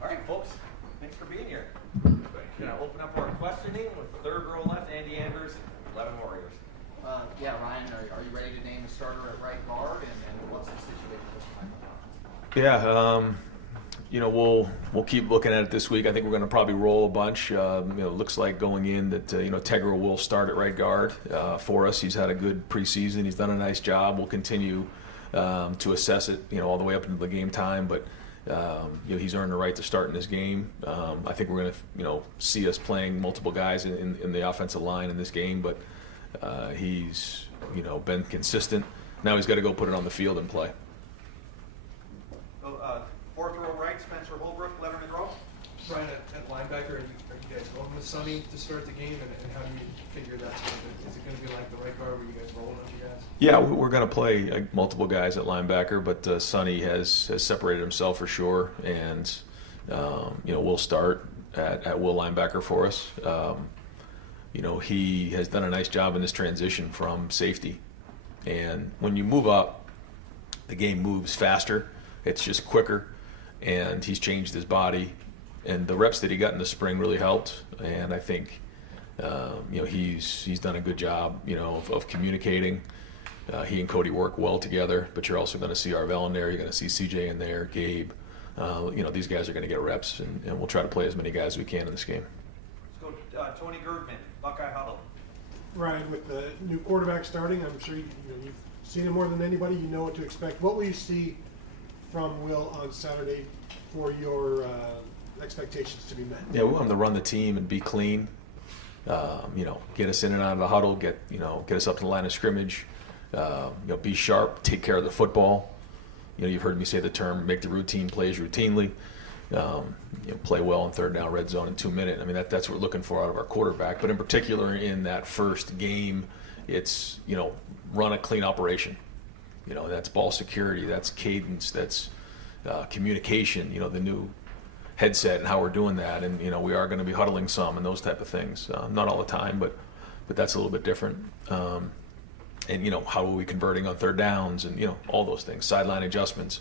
All right, folks, thanks for being here. We're going to open up our questioning with third row left, Andy Anders, 11 Warriors. Yeah, Ryan, are you ready to name a starter at right guard, and what's the situation with him? Yeah, we'll keep looking at it this week. I think we're going to probably roll a bunch. It looks like going in that Tegra will start at right guard for us. He's had a good preseason. He's done a nice job. We'll continue to assess it, all the way up into the game time. But he's earned the right to start in this game. I think we're going to see us playing multiple guys in the offensive line in this game. But he's been consistent. Now he's got to go put it on the field and play. Fourth row right, Spencer Holbrook, 11 in a row. Brian, at linebacker, are you guys going with Sonny to start the game, and how do you figure that's going to? Is it going to be like the right guard where you guys rolling with you guys? Yeah, we're going to play multiple guys at linebacker, but Sonny has separated himself for sure, and will start at will linebacker for us. He has done a nice job in this transition from safety, and when you move up, the game moves faster. It's just quicker, and he's changed his body, and the reps that he got in the spring really helped. And I think he's done a good job of communicating. He and Cody work well together, but you're also going to see Arvell in there. You're going to see CJ in there, Gabe. These guys are going to get reps, and we'll try to play as many guys as we can in this game. Let's go Tony Girdman, Buckeye Huddle. Ryan, with the new quarterback starting, I'm sure you've seen him more than anybody. You know what to expect. What will you see from Will on Saturday for your expectations to be met? Yeah, we want him to run the team and be clean. Get us in and out of the huddle. Get us up to the line of scrimmage. Be sharp. Take care of the football. You've heard me say the term "make the routine plays routinely." Play well in third down, red zone in 2 minutes. I mean that's what we're looking for out of our quarterback. But in particular, in that first game, it's run a clean operation. That's ball security, that's cadence, that's communication, the new headset and how we're doing that. And, we are going to be huddling some and those type of things. Not all the time, but that's a little bit different. And, how are we converting on third downs and, all those things, sideline adjustments.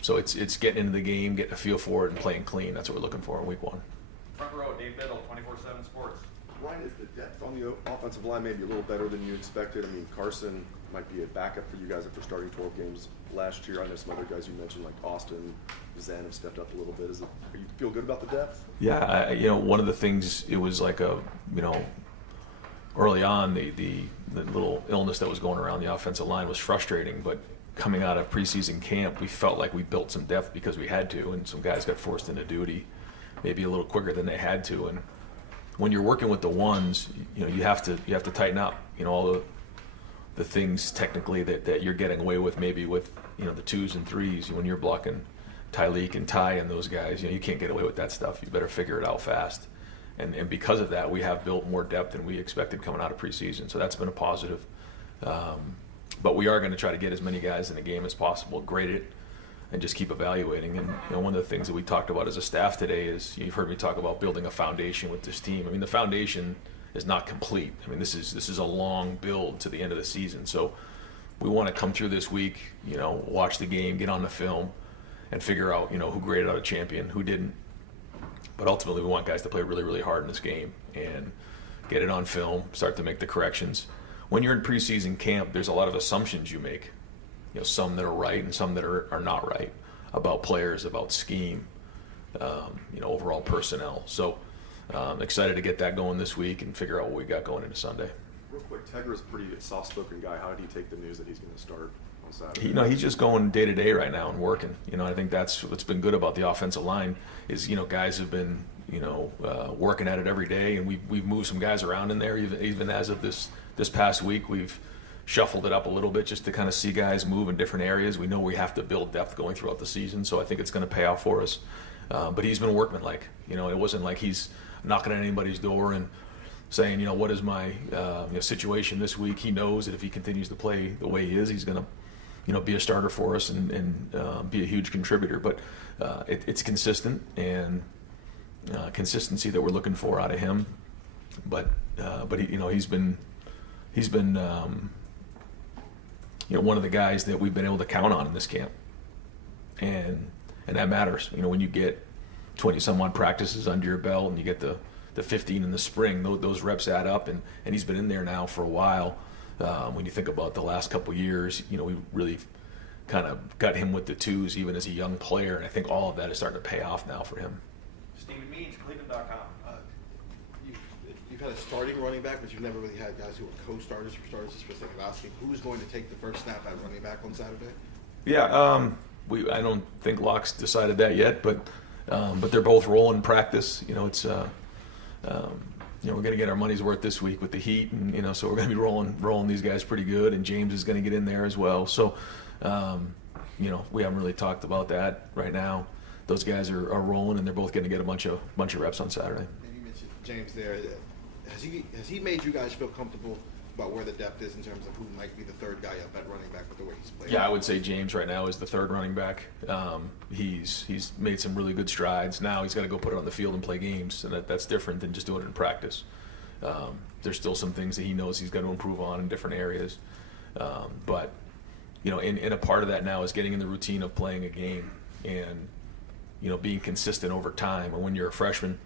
So it's getting into the game, getting a feel for it, and playing clean. That's what we're looking for in week one. Front row, Dave Biddle, 24/7 Sports. Ryan, is the depth on the offensive line maybe a little better than you expected? I mean, Carson might be a backup for you guys after starting 12 games last year. I know some other guys you mentioned, like Austin, Zan, have stepped up a little bit. You feel good about the depth? Yeah, one of the things, it was like early on, the little illness that was going around the offensive line was frustrating, but coming out of preseason camp, we felt like we built some depth because we had to, and some guys got forced into duty maybe a little quicker than they had to. And when you're working with the ones, you have to tighten up. All the things technically that you're getting away with, maybe with the twos and threes. When you're blocking Tyleek and Ty and those guys, you can't get away with that stuff. You better figure it out fast. And because of that, we have built more depth than we expected coming out of preseason. So that's been a positive. But we are going to try to get as many guys in the game as possible, grade it, and just keep evaluating. And one of the things that we talked about as a staff today is, you've heard me talk about building a foundation with this team. I mean, the foundation is not complete. I mean, this is a long build to the end of the season. So we want to come through this week, watch the game, get on the film, and figure out, who graded out a champion, who didn't. But ultimately, we want guys to play really, really hard in this game and get it on film, start to make the corrections. When you're in preseason camp, there's a lot of assumptions you make, some that are right and some that are not right about players, about scheme, overall personnel. So excited to get that going this week and figure out what we got going into Sunday. Real quick, Tegra's a pretty soft-spoken guy. How did he take the news that he's going to start on Saturday? He's just going day to day right now and working. I think that's what's been good about the offensive line is, guys have been, working at it every day, and we've moved some guys around in there. Even as of this past week, we've shuffled it up a little bit just to kind of see guys move in different areas. We know we have to build depth going throughout the season, so I think it's going to pay off for us. But he's been workmanlike. It wasn't like he's knocking at anybody's door and saying, what is my situation this week. He knows that if he continues to play the way he is, he's going to be a starter for us and be a huge contributor. But it's consistent and consistency that we're looking for out of him. But he's been one of the guys that we've been able to count on in this camp, and that matters. When you get 20 some odd practices under your belt and you get the 15 in the spring, those reps add up, and he's been in there now for a while. When you think about the last couple of years, we really kind of got him with the twos even as a young player, and I think all of that is starting to pay off now for him. Stephen Means, Cleveland.com. You've had a starting running back, but you've never really had guys who are co-starters for starters. Just for the sake of asking, who's going to take the first snap at running back on Saturday? Yeah, I don't think Locke's decided that yet, but they're both rolling in practice. It's we're going to get our money's worth this week with the heat, and so we're going to be rolling these guys pretty good, and James is going to get in there as well. So, we haven't really talked about that right now. Those guys are rolling, and they're both going to get a bunch of reps on Saturday. And you mentioned James there. Has he made you guys feel comfortable about where the depth is in terms of who might be the third guy up at running back with the way he's playing? Yeah, I would say James right now is the third running back. He's made some really good strides. Now he's got to go put it on the field and play games, and that's different than just doing it in practice. There's still some things that he knows he's got to improve on in different areas. But in a part of that now is getting in the routine of playing a game and being consistent over time. And when you're a freshman,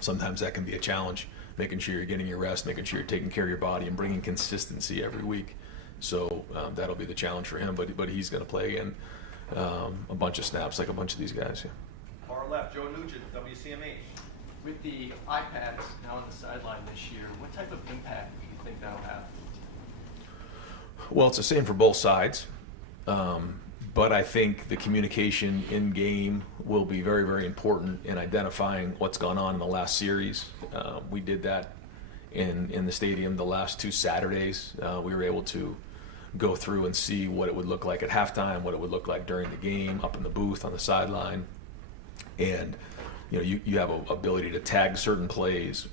sometimes that can be a challenge. Making sure you're getting your rest, making sure you're taking care of your body, and bringing consistency every week. So that'll be the challenge for him. But he's going to play in a bunch of snaps like a bunch of these guys. Yeah. Far left, Joe Nugent, WCMH. With the iPads now on the sideline this year, what type of impact do you think that'll have? Well, it's the same for both sides. But I think the communication in game will be very, very important in identifying what's gone on in the last series. We did that in the stadium the last two Saturdays. We were able to go through and see what it would look like at halftime, what it would look like during the game, up in the booth, on the sideline. And you have an ability to tag certain plays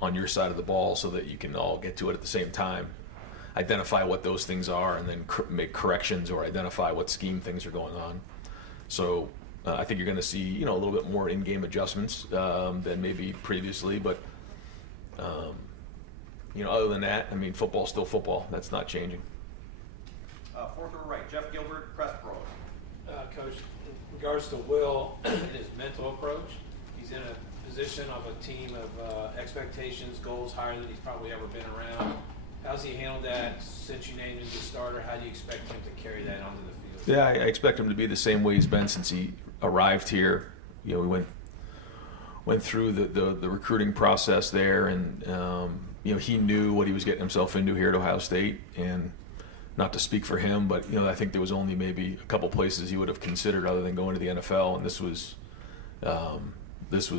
on your side of the ball so that you can all get to it at the same time. Identify what those things are, and then make corrections or identify what scheme things are going on. So I think you're going to see a little bit more in-game adjustments than maybe previously. But other than that, football's still football. That's not changing. Fourth row right, Jeff Gilbert, Press Pros. Coach, in regards to Will and his mental approach, he's in a position of a team of expectations, goals higher than he's probably ever been around. How's he handled that since you named him the starter? How do you expect him to carry that onto the field? Yeah, I expect him to be the same way he's been since he arrived here. We went through the recruiting process there, and he knew what he was getting himself into here at Ohio State. And not to speak for him, but I think there was only maybe a couple places he would have considered other than going to the NFL, and this was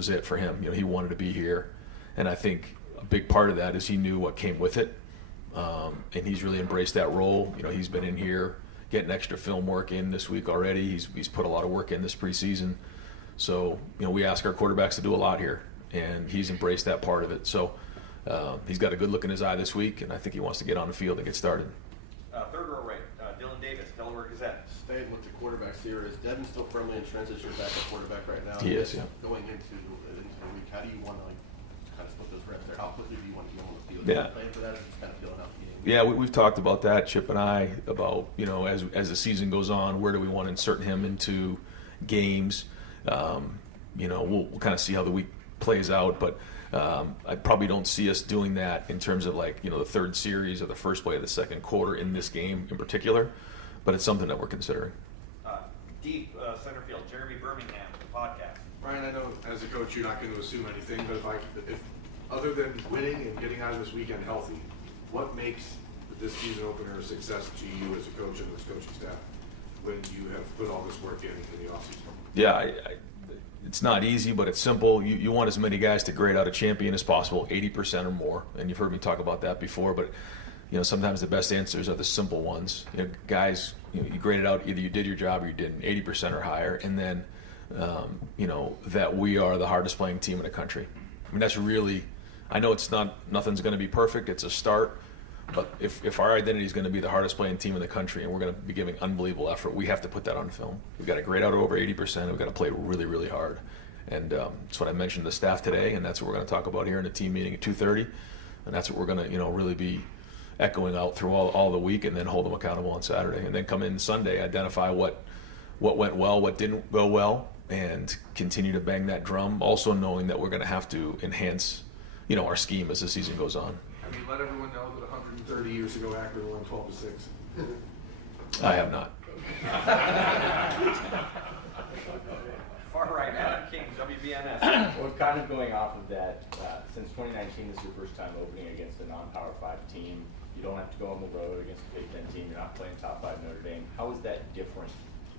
it for him. He wanted to be here, and I think a big part of that is he knew what came with it. And he's really embraced that role. He's been in here getting extra film work in this week already. He's put a lot of work in this preseason. So, we ask our quarterbacks to do a lot here, and he's embraced that part of it. So he's got a good look in his eye this week, and I think he wants to get on the field and get started. Third row right, Dylan Davis, Delaware Gazette. Staying with the quarterbacks here, is Devin still firmly in transition back to quarterback right now? He is, yeah. Going into the week, how do you want to kind of split those reps there? How quickly do you want to get on the field? Yeah. Are you playing for that, or just kind of feeling out the game? Yeah, we've talked about that, Chip and I, about, as the season goes on, where do we want to insert him into games? We'll kind of see how the week plays out, but I probably don't see us doing that in terms of the third series or the first play of the second quarter in this game in particular, but it's something that we're considering. Deep center field, Jeremy Birmingham, podcast. Ryan, I know as a coach you're not going to assume anything, but if other than winning and getting out of this weekend healthy, what makes this season opener a success to you as a coach and this coaching staff when you have put all this work in the offseason? Yeah, it's not easy, but it's simple. You want as many guys to grade out a champion as possible, 80% or more, and you've heard me talk about that before, but sometimes the best answers are the simple ones. Guys, you grade it out, either you did your job or you didn't, 80% or higher, and then that we are the hardest playing team in the country. I mean, that's really, I know nothing's going to be perfect. It's a start, but if our identity is going to be the hardest playing team in the country and we're going to be giving unbelievable effort, we have to put that on film. We've got to grade out over 80%. We've got to play really, really hard, and that's what I mentioned to the staff today, and that's what we're going to talk about here in the team meeting at 2:30, and that's what we're going to really be echoing out through all the week, and then hold them accountable on Saturday, and then come in Sunday, identify what went well, what didn't go well, and continue to bang that drum, also knowing that we're going to have to enhance our scheme as the season goes on. Have you let everyone know that 130 years ago Akron won 12-6? I have not. Far right, Adam King, WBNS. Well, kind of going off of that, since 2019 this is your first time opening against a non-Power 5 team. You don't have to go on the road against a Big Ten team. You're not playing top 5 Notre Dame. How is that different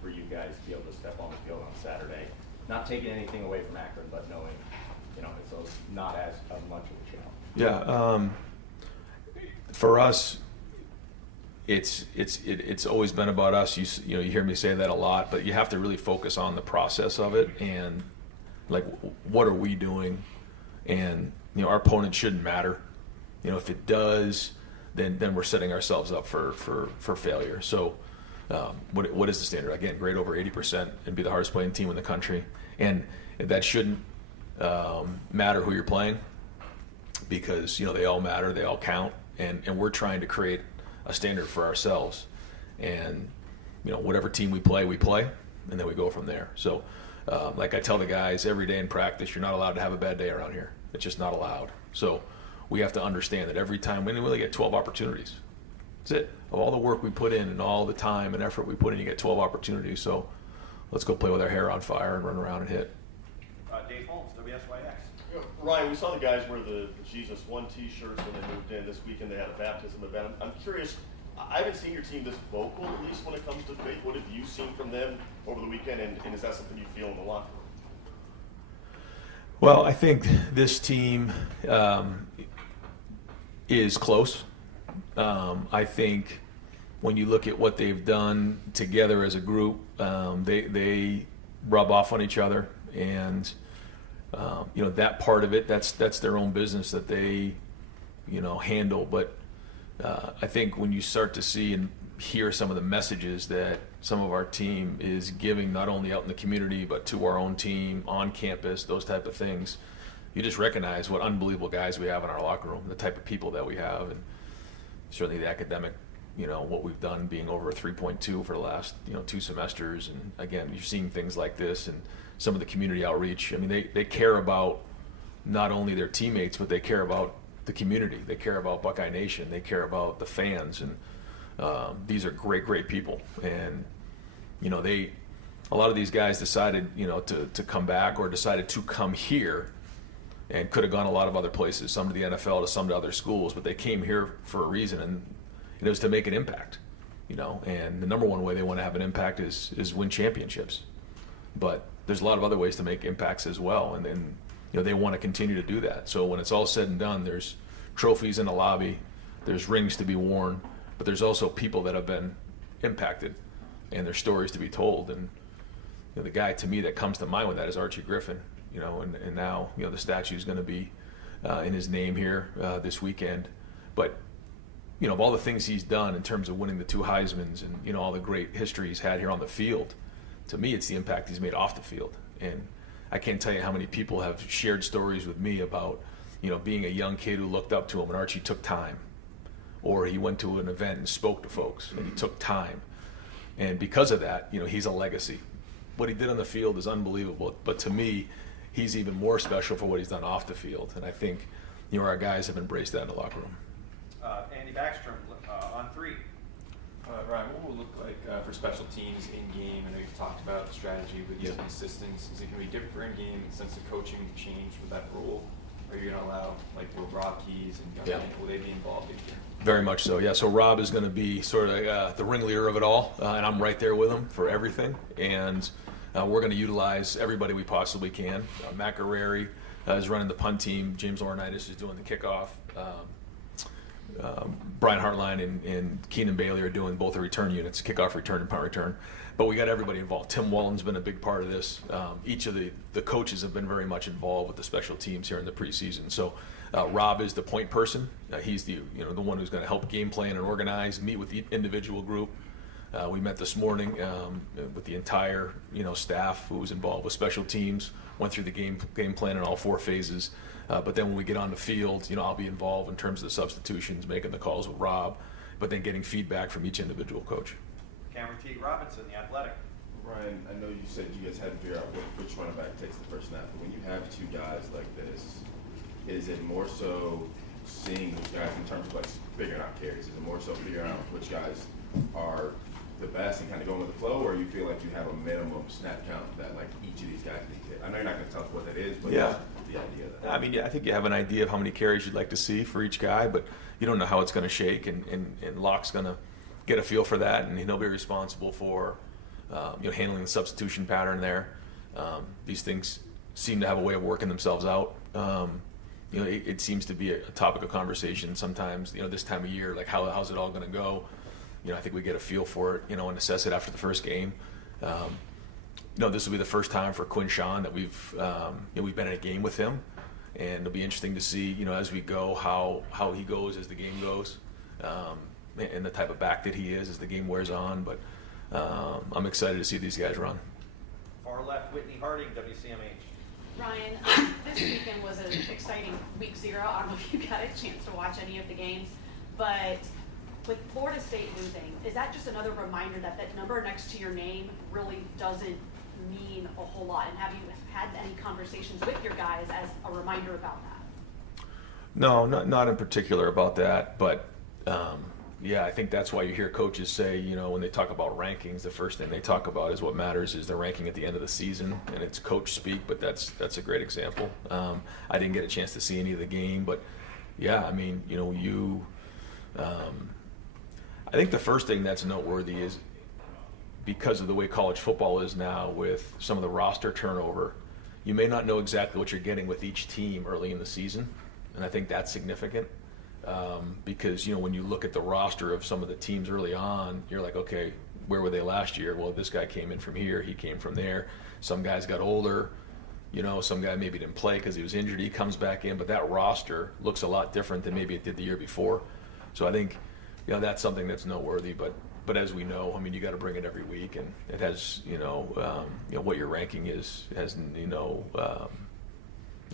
for you guys to be able to step on the field on Saturday? Not taking anything away from Akron, but knowing, it's not as much of a challenge. Yeah, for us, it's always been about us. You hear me say that a lot, but you have to really focus on the process of it and what are we doing, and our opponent shouldn't matter. If it does, then we're setting ourselves up for failure. So what is the standard? Again, grade over 80% and be the hardest playing team in the country, and that shouldn't matter who you're playing, because they all matter, they all count, and we're trying to create a standard for ourselves, and whatever team we play, and then we go from there. So like I tell the guys every day in practice, you're not allowed to have a bad day around here. It's just not allowed. So we have to understand that every time we only get 12 opportunities. That's it. Of all the work we put in and all the time and effort we put in, you get 12 opportunities. So let's go play with our hair on fire and run around and hit. Dave Holmes, WSYX. Ryan, we saw the guys wear the Jesus One T-shirts when they moved in. This weekend they had a baptism event. I'm curious, I haven't seen your team this vocal, at least when it comes to faith. What have you seen from them over the weekend, and is that something you feel in the locker room? Well, I think this team is close. I think when you look at what they've done together as a group, they rub off on each other, and that part of it, that's their own business that they handle. But I think when you start to see and hear some of the messages that some of our team is giving, not only out in the community but to our own team on campus, those type of things, you just recognize what unbelievable guys we have in our locker room, the type of people that we have, and certainly the academic, what we've done, being over a 3.2 for the last 2 semesters. And again, you're seeing things like this and some of the community outreach. I mean, they care about not only their teammates, but they care about the community. They care about Buckeye Nation. They care about the fans, and these are great people. And a lot of these guys decided to come back, or decided to come here, and could have gone a lot of other places, some to the NFL, to some to other schools, but they came here for a reason, and it was to make an impact. And the number one way they want to have an impact is win championships. But there's a lot of other ways to make impacts as well, and then they want to continue to do that. So when it's all said and done, there's trophies in the lobby, there's rings to be worn, but there's also people that have been impacted, and there's stories to be told. And the guy to me that comes to mind with that is Archie Griffin. And now the statue is going to be in his name here this weekend. But of all the things he's done in terms of winning the 2 Heismans and all the great history he's had here on the field, to me it's the impact he's made off the field. And I can't tell you how many people have shared stories with me about being a young kid who looked up to him, and Archie took time. or he went to an event and spoke to folks, and he took time. And because of that, he's a legacy. What he did on the field is unbelievable, but to me, he's even more special for what he's done off the field. And I think, our guys have embraced that in the locker room. Andy Backstrom, on 3. Ryan, what will it look like for special teams in game? I know you've talked about the strategy with using assistants. Is it going to be different for in game since the coaching change with that role? Are you going to allow, will Rob Keys and Gunn, will they be involved this year? Very much so, yeah. So Rob is going to be sort of the ringleader of it all, and I'm right there with him for everything. And we're going to utilize everybody we possibly can. Matt Guerreri is running the punt team. James Laurinaitis is doing the kickoff. Brian Hartline and Keenan Bailey are doing both the return units, kickoff return and punt return. But we got everybody involved. Tim Wallen's been a big part of this. Each of the coaches have been very much involved with the special teams here in the preseason. So Rob is the point person. He's the one who's going to help game plan and organize, meet with the individual group. We met this morning with the entire staff who was involved with special teams. Went through the game plan in all 4 phases. But then when we get on the field, I'll be involved in terms of the substitutions, making the calls with Rob, but then getting feedback from each individual coach. Cameron T. Robinson, The Athletic. Ryan, I know you said you guys had to figure out which running back takes the first snap, but when you have 2 guys like this, is it more so seeing which guys in terms of figuring out carries? Is it more so figuring out which guys are the best and kind of going with the flow, or you feel like you have a minimum snap count that each of these guys need to hit? I know you're not going to tell us what that is, but yeah. The idea of that. I mean, I think you have an idea of how many carries you'd like to see for each guy, but you don't know how it's going to shake, and Locke's going to get a feel for that, and he'll be responsible for handling the substitution pattern there. These things seem to have a way of working themselves out. It seems to be a topic of conversation sometimes, this time of year, how's it all going to go? I think we get a feel for it, and assess it after the first game. This will be the first time for Quinn Shawn that we've been in a game with him, and it'll be interesting to see, as we go, how he goes as the game goes, and the type of back that he is as the game wears on. But I'm excited to see these guys run. Far left, Whitney Harding, WCMH. Ryan, this weekend was an exciting week 0. I don't know if you got a chance to watch any of the games, but with Florida State losing, is that just another reminder that number next to your name really doesn't mean a whole lot? And have you had any conversations with your guys as a reminder about that? No, not in particular about that, but I think that's why you hear coaches say, when they talk about rankings, the first thing they talk about is what matters is the ranking at the end of the season, and it's coach speak, but that's a great example. I didn't get a chance to see any of the game, but I think the first thing that's noteworthy is because of the way college football is now with some of the roster turnover, you may not know exactly what you're getting with each team early in the season, and I think that's significant because, when you look at the roster of some of the teams early on, you're like, okay, where were they last year? Well, this guy came in from here, he came from there. Some guys got older, some guy maybe didn't play because he was injured, he comes back in, but that roster looks a lot different than maybe it did the year before. So I think that's something that's noteworthy, but as we know, you got to bring it every week, and it has, what your ranking is has, no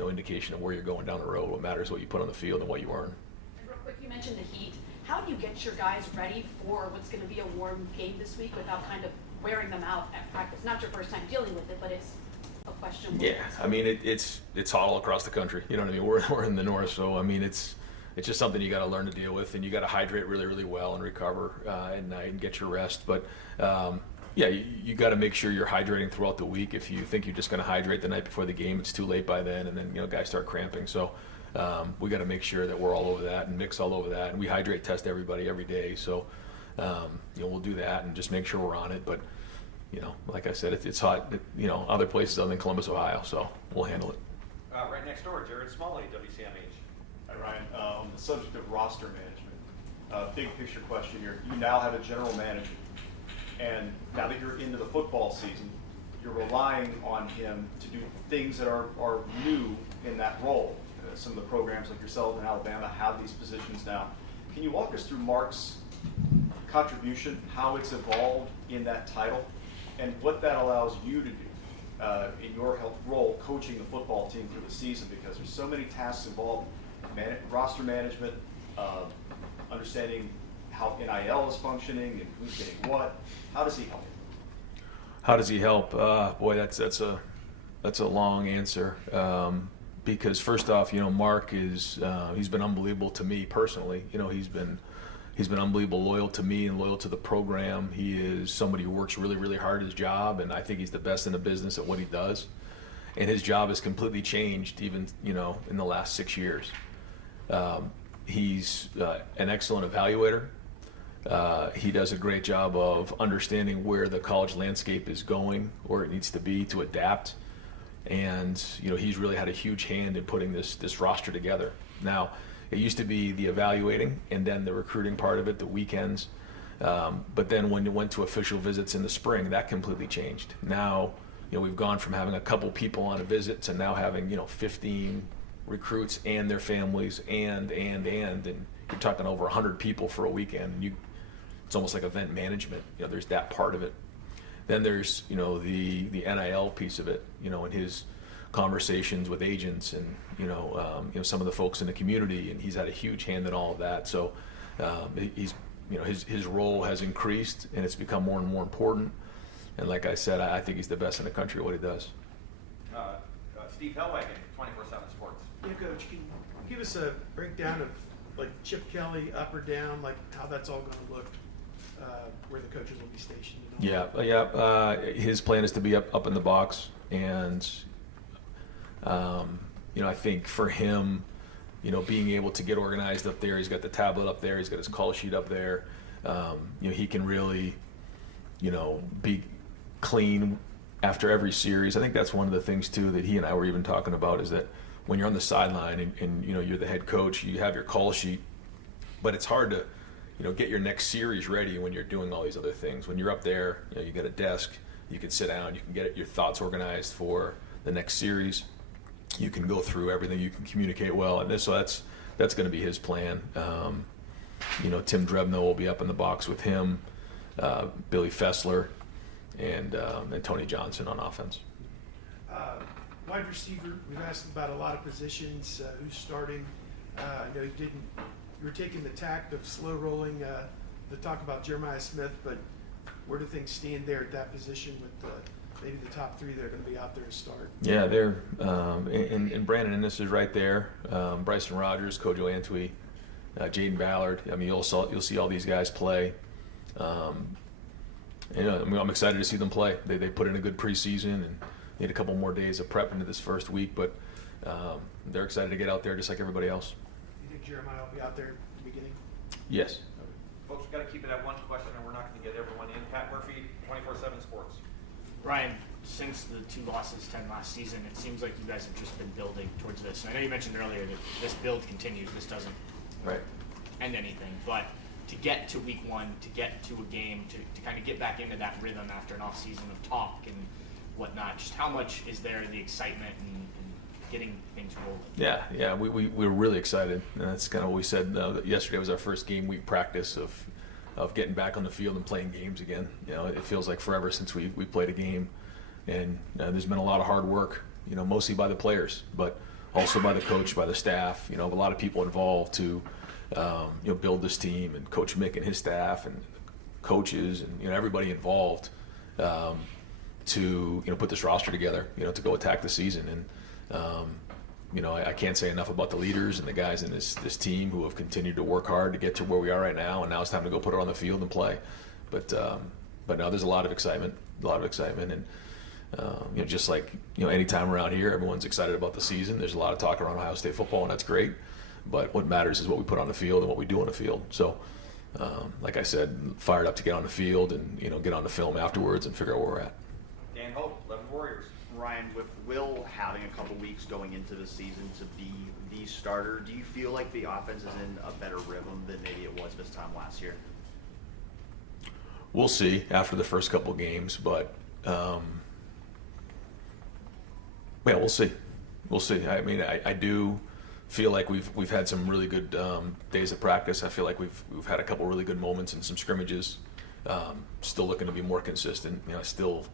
indication of where you're going down the road. What matters is what you put on the field and what you earn. And real quick, you mentioned the heat. How do you get your guys ready for what's going to be a warm game this week without kind of wearing them out at practice? Not your first time dealing with it, but it's a question. Yeah, it's hot all across the country. You know what I mean? We're in the north, so it's just something you got to learn to deal with, and you got to hydrate really, really well and recover at night and get your rest. But you got to make sure you're hydrating throughout the week. If you think you're just going to hydrate the night before the game, it's too late by then, and then guys start cramping. So we got to make sure that we're all over that and mix all over that, and we hydrate test everybody every day. So we'll do that and just make sure we're on it. But like I said, it's hot. Other places other than Columbus, Ohio, so we'll handle it. Right next door, Jared Smalley, WCMH. Hi, Ryan. On the subject of roster management, big picture question here. You now have a general manager, and now that you're into the football season, you're relying on him to do things that are new in that role. Some of the programs like yourself in Alabama have these positions now. Can you walk us through Mark's contribution, how it's evolved in that title, and what that allows you to do in your role coaching the football team through the season? Because there's so many tasks involved. Roster management, understanding how NIL is functioning and who's getting what. How does he help you? How does he help? Boy, that's a long answer. Because first off, Mark is he's been unbelievable to me personally. He's been unbelievable loyal to me and loyal to the program. He is somebody who works really, really hard at his job, and I think he's the best in the business at what he does. And his job has completely changed, even in the last 6 years. He's an excellent evaluator. He does a great job of understanding where the college landscape is going, where it needs to be to adapt. And he's really had a huge hand in putting this roster together. Now, it used to be the evaluating and then the recruiting part of it, the weekends. But then when you went to official visits in the spring, that completely changed. Now, we've gone from having a couple people on a visit to now having 15 recruits and their families and you're talking over 100 people for a weekend. It's almost like event management. There's that part of it. Then there's the NIL piece of it. And his conversations with agents and some of the folks in the community, and he's had a huge hand in all of that. So he's his role has increased and it's become more and more important. And like I said, I think he's the best in the country at what he does. Steve Hellwagen, 24/7 Sports. Yeah, Coach, can you give us a breakdown of like Chip Kelly, up or down, like how that's all going to look, where the coaches will be stationed? Yeah. His plan is to be up in the box, and I think for him, being able to get organized up there, he's got the tablet up there, he's got his call sheet up there. He can really, be clean after every series. I think that's one of the things too that he and I were even talking about, is that when you're on the sideline and you're the head coach, you have your call sheet, but it's hard to get your next series ready when you're doing all these other things. When you're up there, you get a desk, you can sit down, you can get your thoughts organized for the next series. You can go through everything, you can communicate well, and so that's going to be his plan. Tim Drebno will be up in the box with him, Billy Fessler, and Tony Johnson on offense. Wide receiver, we've asked about a lot of positions, who's starting. You were taking the tact of slow rolling the talk about Jeremiah Smith, but where do things stand there at that position with maybe the top three that are going to be out there to start? Yeah, they're and Brandon Ennis is right there. Bryson Rogers, Kojo Antwi, Jaden Ballard. I mean, you'll see all these guys play. I'm excited to see them play. They put in a good preseason and need a couple more days of prep into this first week, but they're excited to get out there just like everybody else. You think Jeremiah will be out there at the beginning? Yes. Folks, we've got to keep it at one question, and we're not going to get everyone in. Pat Murphy, 24/7 Sports. Ryan, since the 2 losses, 10 last season, it seems like you guys have just been building towards this. I know you mentioned earlier that this build continues. This doesn't end anything. But to get to week 1, to get to a game, to kind of get back into that rhythm after an off season of talk and whatnot, just how much is there the excitement and getting things rolling? Yeah, we're really excited. And that's kind of what we said. Yesterday was our first game week practice of getting back on the field and playing games again. It feels like forever since we played a game, and there's been a lot of hard work. Mostly by the players, but also by the coach, by the staff. A lot of people involved to build this team, and Coach Mick and his staff and coaches and everybody involved to put this roster together. To go attack the season. And I can't say enough about the leaders and the guys in this team who have continued to work hard to get to where we are right now, and now it's time to go put it on the field and play. But now there's a lot of excitement, and just like any time around here, everyone's excited about the season. There's a lot of talk around Ohio State football, and that's great. But what matters is what we put on the field and what we do on the field. So, like I said, fired up to get on the field and get on the film afterwards and figure out where we're at. Dan Hope, 11 Warriors. Ryan, with Will having a couple weeks going into the season to be the starter, do you feel like the offense is in a better rhythm than maybe it was this time last year? We'll see after the first couple games, but we'll see. We'll see. I mean, I do feel like we've had some really good days of practice. I feel like we've had a couple really good moments in some scrimmages. Still looking to be more consistent. Still,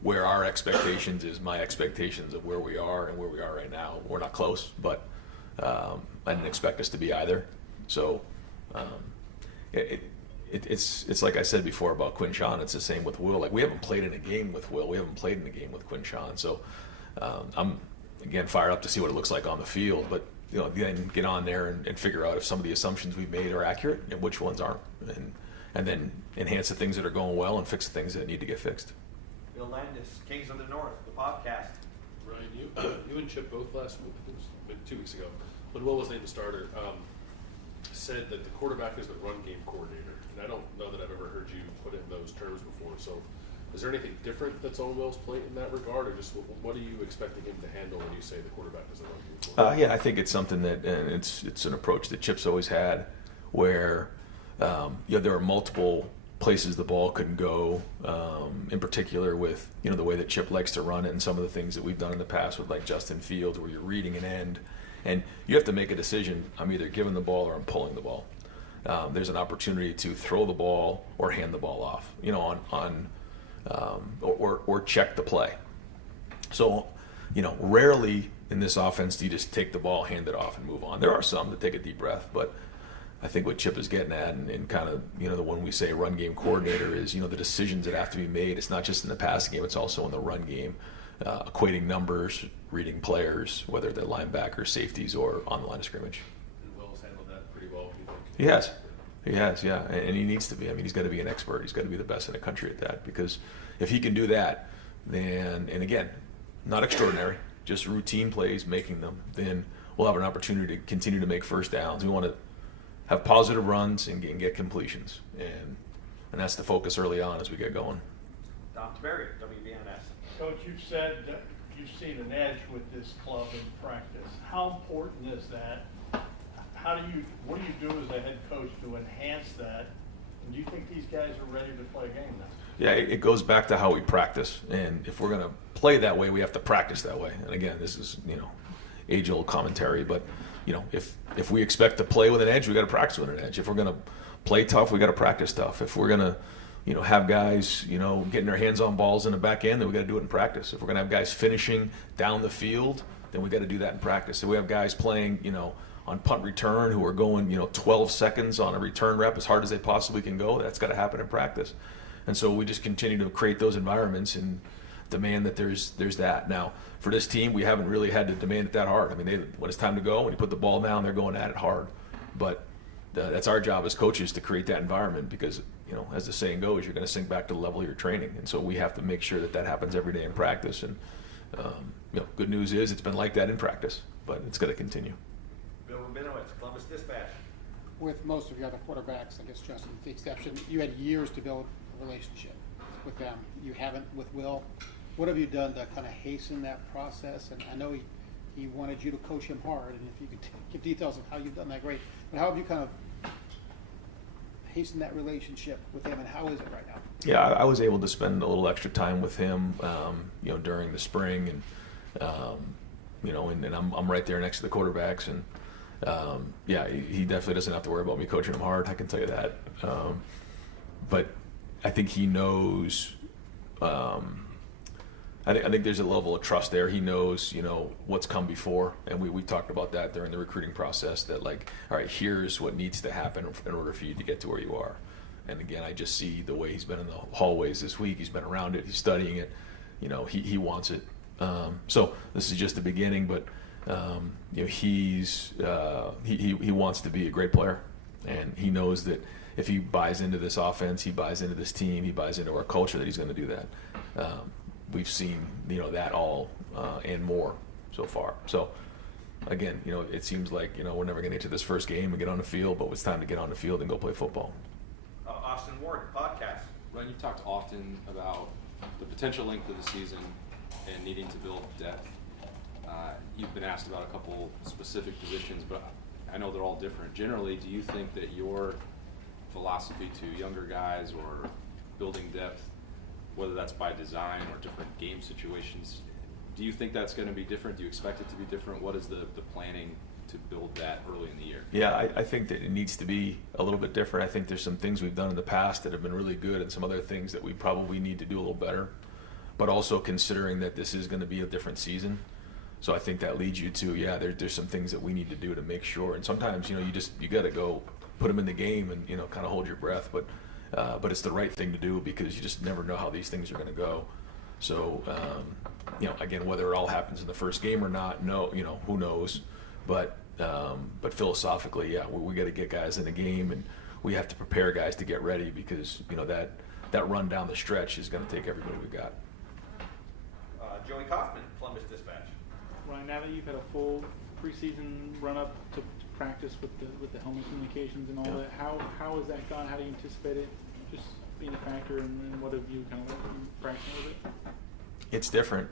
where our expectations is my expectations of where we are and where we are right now. We're not close, but I didn't expect us to be either. So it's like I said before about Quinshon. It's the same with Will. Like, we haven't played in a game with Will. We haven't played in a game with Quinshon. So I'm again fired up to see what it looks like on the field. But then get on there and figure out if some of the assumptions we've made are accurate and which ones aren't, and then enhance the things that are going well and fix the things that need to get fixed. Bill Landis, Kings of the North, the podcast. Ryan, you and Chip both last week, it was maybe 2 weeks ago, when Will was named the starter, said that the quarterback is the run game coordinator. And I don't know that I've ever heard you put it in those terms before. So is there anything different that's on Will's plate in that regard, or just what are you expecting him to handle when you say the quarterback is the run game coordinator? Yeah, I think it's something that, and it's an approach that Chip's always had, where there are multiple places the ball can go, in particular with the way that Chip likes to run it and some of the things that we've done in the past with like Justin Fields, where you're reading an end and you have to make a decision. I'm either giving the ball or I'm pulling the ball. There's an opportunity to throw the ball or hand the ball off, or check the play. So, rarely in this offense do you just take the ball, hand it off, and move on. There are some that take a deep breath, but I think what Chip is getting at, and kind of, the when we say run game coordinator is, the decisions that have to be made. It's not just in the passing game, it's also in the run game, equating numbers, reading players, whether they're linebackers, safeties, or on the line of scrimmage. And Will's handled that pretty well, you think? He has, yeah, and he needs to be. I mean, he's got to be an expert. He's got to be the best in the country at that, because if he can do that, then, and again, not extraordinary, just routine plays, making them, then we'll have an opportunity to continue to make first downs. We want to have positive runs and get completions, and that's the focus early on as we get going. Tom Taveri, WBNS. Coach, you've said that you've seen an edge with this club in practice. How important is that? What do you do as a head coach to enhance that? And do you think these guys are ready to play a game now? Yeah, it goes back to how we practice, and if we're going to play that way, we have to practice that way. And again, this is age-old commentary, but if we expect to play with an edge, we got to practice with an edge. If we're going to play tough, we got to practice tough. If we're going to have guys getting their hands on balls in the back end, then we got to do it in practice. If we're going to have guys finishing down the field, then we got to do that in practice. If we have guys playing on punt return who are going 12 seconds on a return rep as hard as they possibly can go, that's got to happen in practice. And so we just continue to create those environments and demand that there's that. Now, for this team, we haven't really had to demand it that hard. I mean, when it's time to go, when you put the ball down, they're going at it hard. But that's our job as coaches to create that environment, because, as the saying goes, you're going to sink back to the level of your training. And so we have to make sure that happens every day in practice. And, good news is it's been like that in practice, but it's going to continue. Bill Rabinowitz, Columbus Dispatch. With most of the other quarterbacks, I guess Justin, with the exception, you had years to build a relationship with them. You haven't with Will. What have you done to kind of hasten that process? And I know he wanted you to coach him hard, and if you could give details of how you've done that, great. But how have you kind of hastened that relationship with him, and how is it right now? Yeah, I was able to spend a little extra time with him, during the spring, and and I'm right there next to the quarterbacks, and he definitely doesn't have to worry about me coaching him hard. I can tell you that. But I think he knows. I think there's a level of trust there. He knows, what's come before, and we talked about that during the recruiting process. That all right, here's what needs to happen in order for you to get to where you are. And again, I just see the way he's been in the hallways this week. He's been around it. He's studying it. He wants it. So this is just the beginning, but he wants to be a great player, and he knows that if he buys into this offense, he buys into this team, he buys into our culture, that he's going to do that. We've seen that all and more so far. So again, it seems like we're never going to get to this first game and get on the field, but it's time to get on the field and go play football. Austin Ward, podcast. Ryan, you've talked often about the potential length of the season and needing to build depth. You've been asked about a couple specific positions, but I know they're all different. Generally, do you think that your philosophy to younger guys or building depth, whether that's by design or different game situations, do you think that's going to be different? Do you expect it to be different? What is the planning to build that early in the year? Yeah, I think that it needs to be a little bit different. I think there's some things we've done in the past that have been really good, and some other things that we probably need to do a little better. But also considering that this is going to be a different season, So I think that leads you to, there's some things that we need to do to make sure. And sometimes, you got to go put them in the game and, kind of hold your breath. But it's the right thing to do because you just never know how these things are going to go. So, again, whether it all happens in the first game or not, who knows? But philosophically, we got to get guys in the game, and we have to prepare guys to get ready because, that run down the stretch is going to take everybody we got. Joey Kaufman, Columbus Dispatch. Ryan, now that you've had a full preseason run up to practice with the helmet communications and all that, how has that gone? How do you anticipate it just being a factor, and what have you kind of learned from practicing with it? It's different.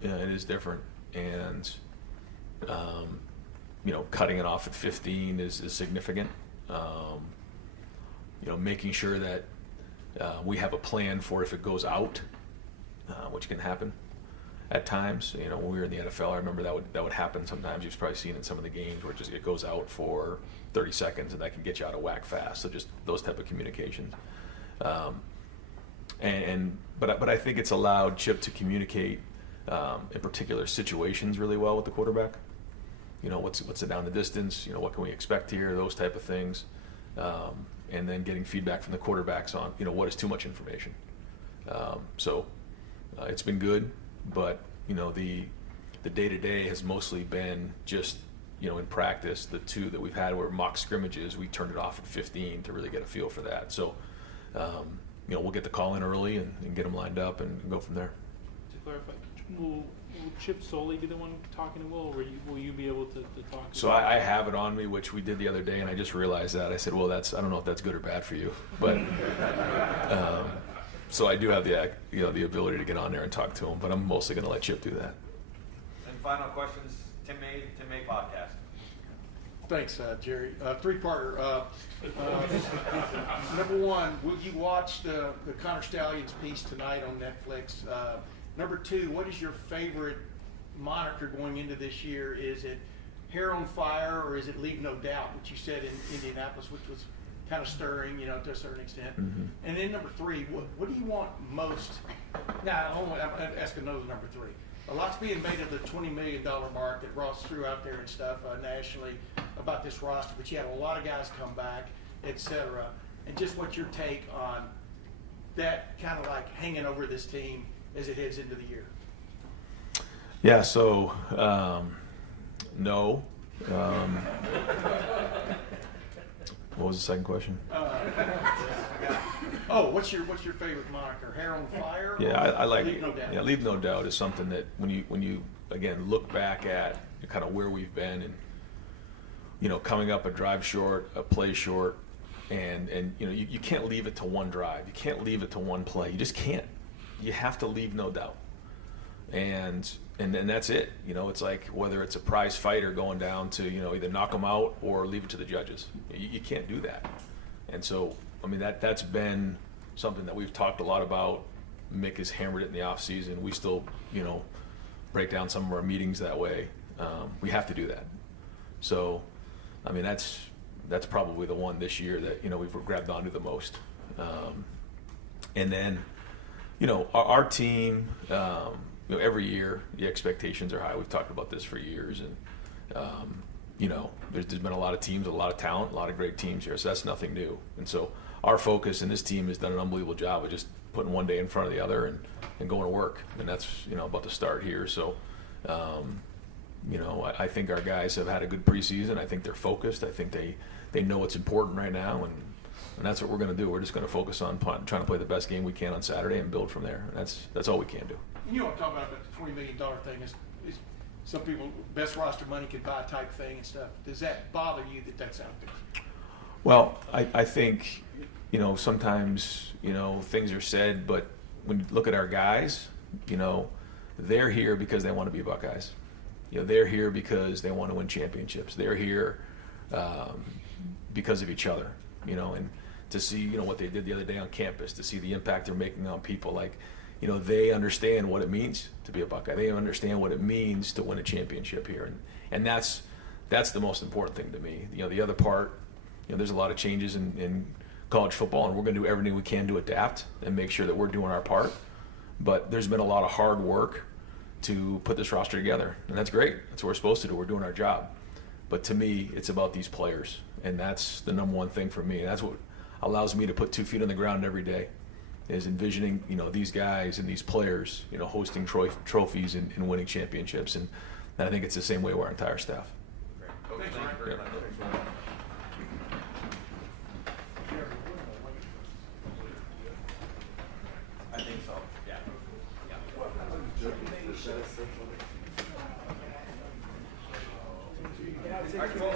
Yeah, it is different, and cutting it off at 15 is significant. Making sure that we have a plan for if it goes out, which can happen at times. When we were in the NFL, I remember that would happen sometimes. You've probably seen it in some of the games where it goes out for 30 seconds, and that can get you out of whack fast. So just those type of communications. But I think it's allowed Chip to communicate in particular situations really well with the quarterback. What's the down the distance? What can we expect here? Those type of things. And then getting feedback from the quarterbacks on what is too much information. So it's been good, but the day-to-day has mostly been just in practice. The two that we've had were mock scrimmages. We turned it off at 15 to really get a feel for that. So we'll get the call in early and get them lined up and go from there. To clarify, will Chip solely be the one talking to Will, or will you be able to talk to So I have it on me, which we did the other day, and I just realized that. I said, well, I don't know if that's good or bad for you, but so I do have the ability to get on there and talk to him, but I'm mostly going to let Chip do that. And final questions, Tim May podcast. Thanks, Jerry. Three-parter. Number one, will you watch the Connor Stallions piece tonight on Netflix? Number two, what is your favorite moniker going into this year? Is it Hair on Fire, or is it Leave No Doubt, which you said in Indianapolis, which was kind of stirring, to a certain extent? Mm-hmm. And then number three, what do you want most? Now, I'm asking another number three. A lot's being made of the $20 million mark that Ross threw out there and stuff nationally about this roster, but you had a lot of guys come back, et cetera. And just what's your take on that kind of like hanging over this team as it heads into the year? Yeah, so no. What was the second question? What's your favorite moniker? Hair on Fire? Yeah, I like Leave No Doubt. Yeah, Leave No Doubt is something that when you again look back at kind of where we've been and coming up a drive short, a play short, and you can't leave it to one drive. You can't leave it to one play. You just can't. You have to leave no doubt. And that's it. It's like whether it's a prize fighter going down to either knock them out or leave it to the judges. You can't do that. And so that's been something that we've talked a lot about. Mick has hammered it in the off season. We still break down some of our meetings that way. We have to do that. So that's probably the one this year that we've grabbed onto the most. And then our team. Every year the expectations are high. We've talked about this for years, and there's been a lot of teams, a lot of talent, a lot of great teams here. So that's nothing new. And so our focus, and this team has done an unbelievable job of just putting one day in front of the other and going to work. And that's about to start here. So I think our guys have had a good preseason. I think they're focused. I think they know what's important right now, and that's what we're going to do. We're just going to focus on trying to play the best game we can on Saturday and build from there. And that's all we can do. You know what I'm talking about the $20 million thing is some people, best roster money can buy type thing and stuff. Does that bother you that that's out there? Well, I think, sometimes, things are said, but when you look at our guys, they're here because they want to be Buckeyes. They're here because they want to win championships. They're here because of each other, and to see, what they did the other day on campus, to see the impact they're making on people. They understand what it means to be a Buckeye. They understand what it means to win a championship here. And that's the most important thing to me. The other part, there's a lot of changes in college football, and we're going to do everything we can to adapt and make sure that we're doing our part. But there's been a lot of hard work to put this roster together, and that's great. That's what we're supposed to do. We're doing our job. But to me, it's about these players, and that's the number one thing for me. And that's what allows me to put 2 feet on the ground every day, is envisioning, these guys and these players, hosting trophies and winning championships. And I think it's the same way with our entire staff. Coach, thank you very much. I think so, yeah. Yeah. All right, folks.